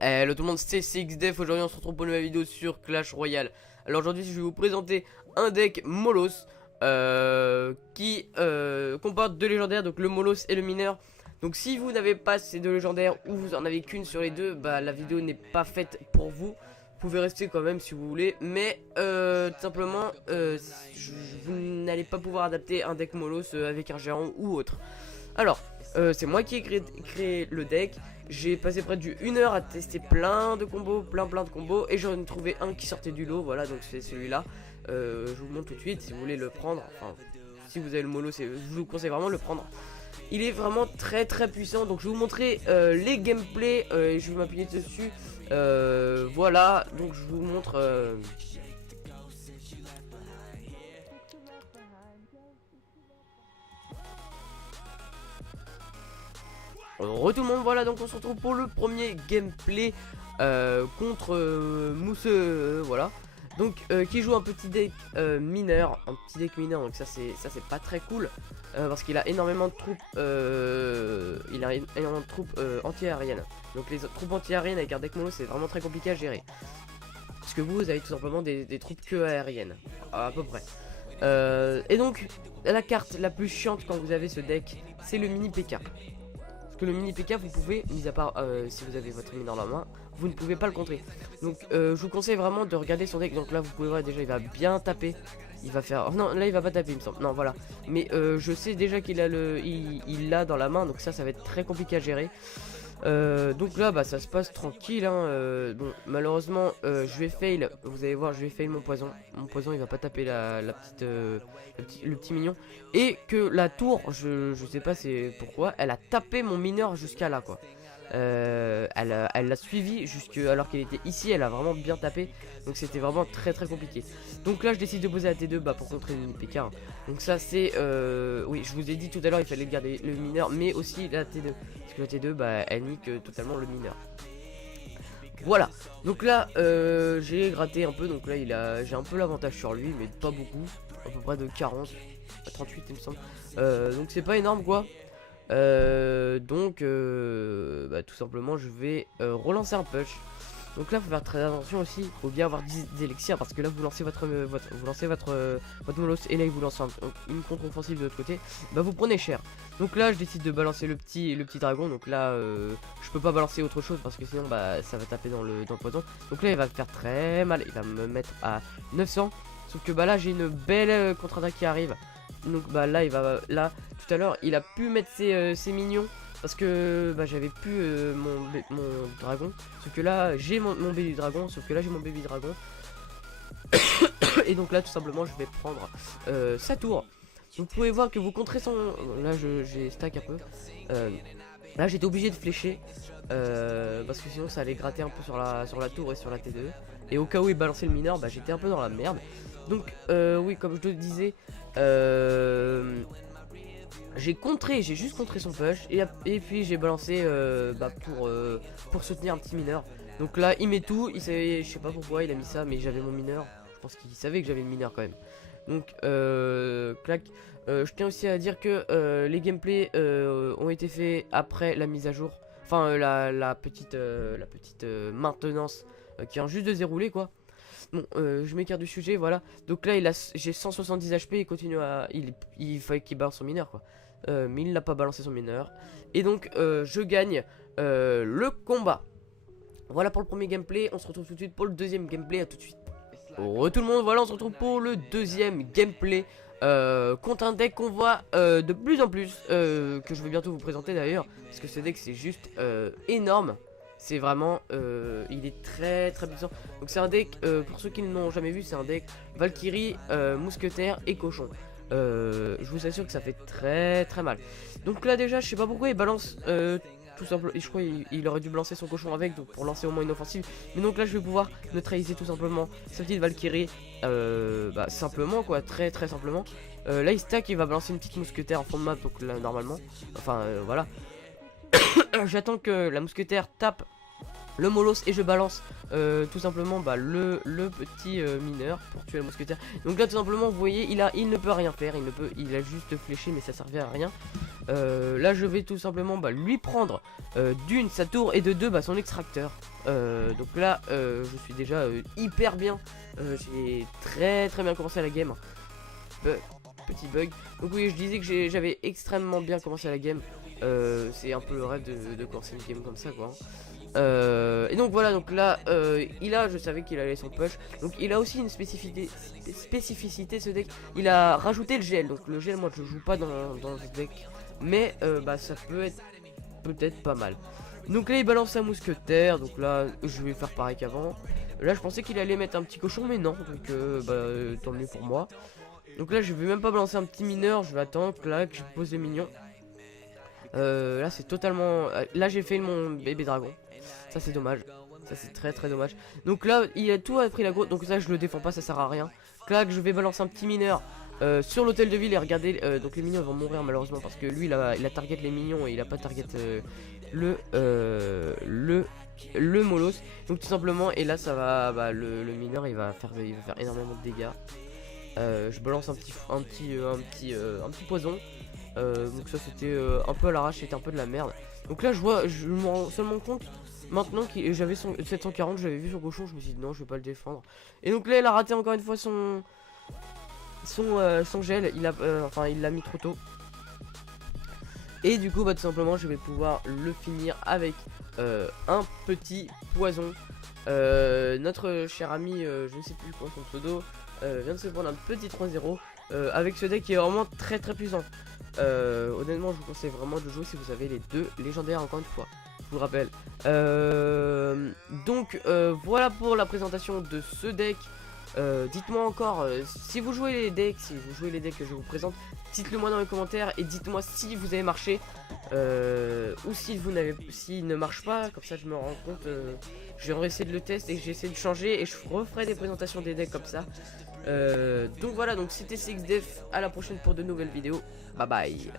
Hello tout le monde, c'est CXDF. Aujourd'hui on se retrouve pour une nouvelle vidéo sur Clash Royale. Alors aujourd'hui je vais vous présenter un deck Molos qui comporte deux légendaires, donc le Molos et le mineur. Donc si vous n'avez pas ces deux légendaires ou vous en avez qu'une sur les deux, bah la vidéo n'est pas faite pour vous. Vous pouvez rester quand même si vous voulez, mais tout simplement vous n'allez pas pouvoir adapter un deck Molos avec un géant ou autre. Alors c'est moi qui ai créé le deck. J'ai passé près d'une 1 heure à tester plein de combos, plein de combos, et j'en ai trouvé un qui sortait du lot. Voilà, donc c'est celui-là. Je vous le montre tout de suite si vous voulez le prendre. Enfin, si vous avez le mollo, je vous conseille vraiment de le prendre. Il est vraiment très puissant. Donc je vais vous montrer les gameplays et je vais m'appuyer dessus. Voilà, donc je vous montre. Re tout le monde, voilà, donc on se retrouve pour le premier gameplay contre Mousseux, voilà. Donc qui joue un petit deck mineur, donc ça c'est pas très cool parce qu'il a énormément de troupes, anti-aériennes. Donc les troupes anti-aériennes avec un deck mono c'est vraiment très compliqué à gérer. Parce que vous avez tout simplement des troupes que aériennes, à peu près. Et donc la carte la plus chiante quand vous avez ce deck, c'est le mini PK. Que le mini PK vous pouvez, mis à part si vous avez votre mine dans la main, vous ne pouvez pas le contrer. Donc je vous conseille vraiment de regarder son deck. Donc là vous pouvez voir déjà il va bien taper. Il va faire, oh, non là il va pas taper il me semble, non voilà. Mais je sais déjà qu'il a il l'a dans la main, donc ça va être très compliqué à gérer. Donc là bah ça se passe tranquille hein. Bon malheureusement je vais fail, vous allez voir je vais fail mon poison il va pas taper le petit mignon. Et que la tour je sais pas c'est pourquoi elle a tapé mon mineur jusqu'à là quoi. Elle l'a suivi jusque alors qu'elle était ici, elle a vraiment bien tapé. Donc c'était vraiment très compliqué. Donc là je décide de poser la T2 bah, pour contrer le mini PK hein. Donc ça c'est oui je vous ai dit tout à l'heure il fallait garder le mineur mais aussi la T2. Parce que la T2 bah elle nique totalement le mineur. Voilà, donc là j'ai gratté un peu, donc là j'ai un peu l'avantage sur lui mais pas beaucoup, à peu près de 40 à 38 il me semble. Donc c'est pas énorme quoi. Donc bah, tout simplement je vais relancer un push. Donc là faut faire très attention aussi, faut bien avoir des élixirs parce que là vous lancez votre molos et là il vous lance une contre-offensive de l'autre côté, bah vous prenez cher. Donc là je décide de balancer le petit dragon, donc là je peux pas balancer autre chose parce que sinon bah ça va taper dans le poison. Donc là il va me faire très mal, il va me mettre à 900, sauf que bah là j'ai une belle contre-attaque qui arrive. Donc bah là il va, là tout à l'heure il a pu mettre ses minions parce que bah, j'avais plus mon dragon. Sauf que là j'ai mon baby dragon. Sauf que là j'ai mon baby dragon. Et donc là tout simplement je vais prendre sa tour. Vous pouvez voir que vous contrez son... Là j'ai stack un peu. Là j'étais obligé de flécher parce que sinon ça allait gratter un peu sur la tour et sur la T2. Et au cas où il balançait le mineur, bah, j'étais un peu dans la merde. Donc oui comme je te le disais, j'ai juste contré son push et puis j'ai balancé bah, pour soutenir un petit mineur. Donc là il met tout, il savait, je sais pas pourquoi il a mis ça mais j'avais mon mineur. Je pense qu'il savait que j'avais le mineur quand même. Donc clac. Je tiens aussi à dire que les gameplays ont été faits après la mise à jour. Enfin la petite maintenance qui vient juste de se dérouler quoi. Bon, je m'écarte du sujet, voilà. Donc là, j'ai 170 HP, il continue à... Il fallait qu'il balance son mineur, quoi. Mais il n'a pas balancé son mineur. Et donc, je gagne le combat. Voilà pour le premier gameplay. On se retrouve tout de suite pour le deuxième gameplay. À tout de suite. Re tout le monde, voilà, on se retrouve pour le deuxième gameplay. Contre un deck qu'on voit de plus en plus. Que je vais bientôt vous présenter d'ailleurs. Parce que ce deck, c'est juste énorme. C'est vraiment, il est très puissant. Donc c'est un deck, pour ceux qui ne l'ont jamais vu, c'est un deck Valkyrie, Mousquetaire et Cochon. Je vous assure que ça fait très mal. Donc là déjà, je sais pas pourquoi il balance tout simplement. Je crois qu'il aurait dû lancer son cochon avec, donc pour lancer au moins une offensive. Mais donc là, je vais pouvoir neutraliser tout simplement sa petite Valkyrie, bah, simplement quoi, très simplement. Là il stack, il va balancer une petite mousquetaire en fond de map, donc là normalement, enfin voilà. J'attends que la mousquetaire tape le Molos et je balance tout simplement le petit mineur pour tuer le mousquetaire. Donc là tout simplement vous voyez il ne peut rien faire, il a juste fléché mais ça servait à rien. Là je vais tout simplement lui prendre d'une sa tour et de deux son extracteur. Donc là je suis déjà hyper bien, j'ai très bien commencé la game. Petit bug. Donc oui je disais que j'avais extrêmement bien commencé la game. C'est un peu le rêve de commencer une game comme ça quoi. Et donc voilà, donc là je savais qu'il allait son push. Donc il a aussi une spécificité ce deck. Il a rajouté le gel. Donc le gel moi je joue pas dans ce deck, mais ça peut être peut-être pas mal. Donc là il balance sa mousquetaire. Donc là je vais faire pareil qu'avant. Là je pensais qu'il allait mettre un petit cochon, mais non. Donc tant mieux pour moi. Donc là je vais même pas balancer un petit mineur. Je vais attendre là que je pose les minions. Là c'est totalement... Là j'ai fait mon bébé dragon. Ça c'est dommage. Ça c'est très dommage. Donc là il a tout pris la grotte. Donc ça je le défends pas, ça sert à rien. Clac, je vais balancer un petit mineur sur l'hôtel de ville et regardez. Donc les minions vont mourir malheureusement parce que lui il a target les minions et il a pas target le Molos. Donc tout simplement, et là ça va le mineur il va faire énormément de dégâts. Je balance un petit poison. Donc ça c'était un peu à l'arrache, c'était un peu de la merde. Donc là je me rends seulement compte maintenant que j'avais son 740, j'avais vu son cochon, je me suis dit non je vais pas le défendre. Et donc là il a raté encore une fois son gel, il l'a mis trop tôt. Et du coup tout simplement je vais pouvoir le finir avec un petit poison. Notre cher ami, je ne sais plus quoi son pseudo, vient de se prendre un petit 3-0 avec ce deck qui est vraiment très puissant. Honnêtement je vous conseille vraiment de jouer si vous avez les deux légendaires encore une fois, je vous le rappelle. Donc voilà pour la présentation de ce deck. Dites-moi encore si vous jouez les decks, que je vous présente, dites-le moi dans les commentaires et dites-moi si vous avez marché ou s'il ne marche pas, comme ça je me rends compte. Je vais essayer de le tester et j'essaie de changer et je referai des présentations des decks comme ça. Donc voilà, donc c'était 6def, à la prochaine pour de nouvelles vidéos, bye bye.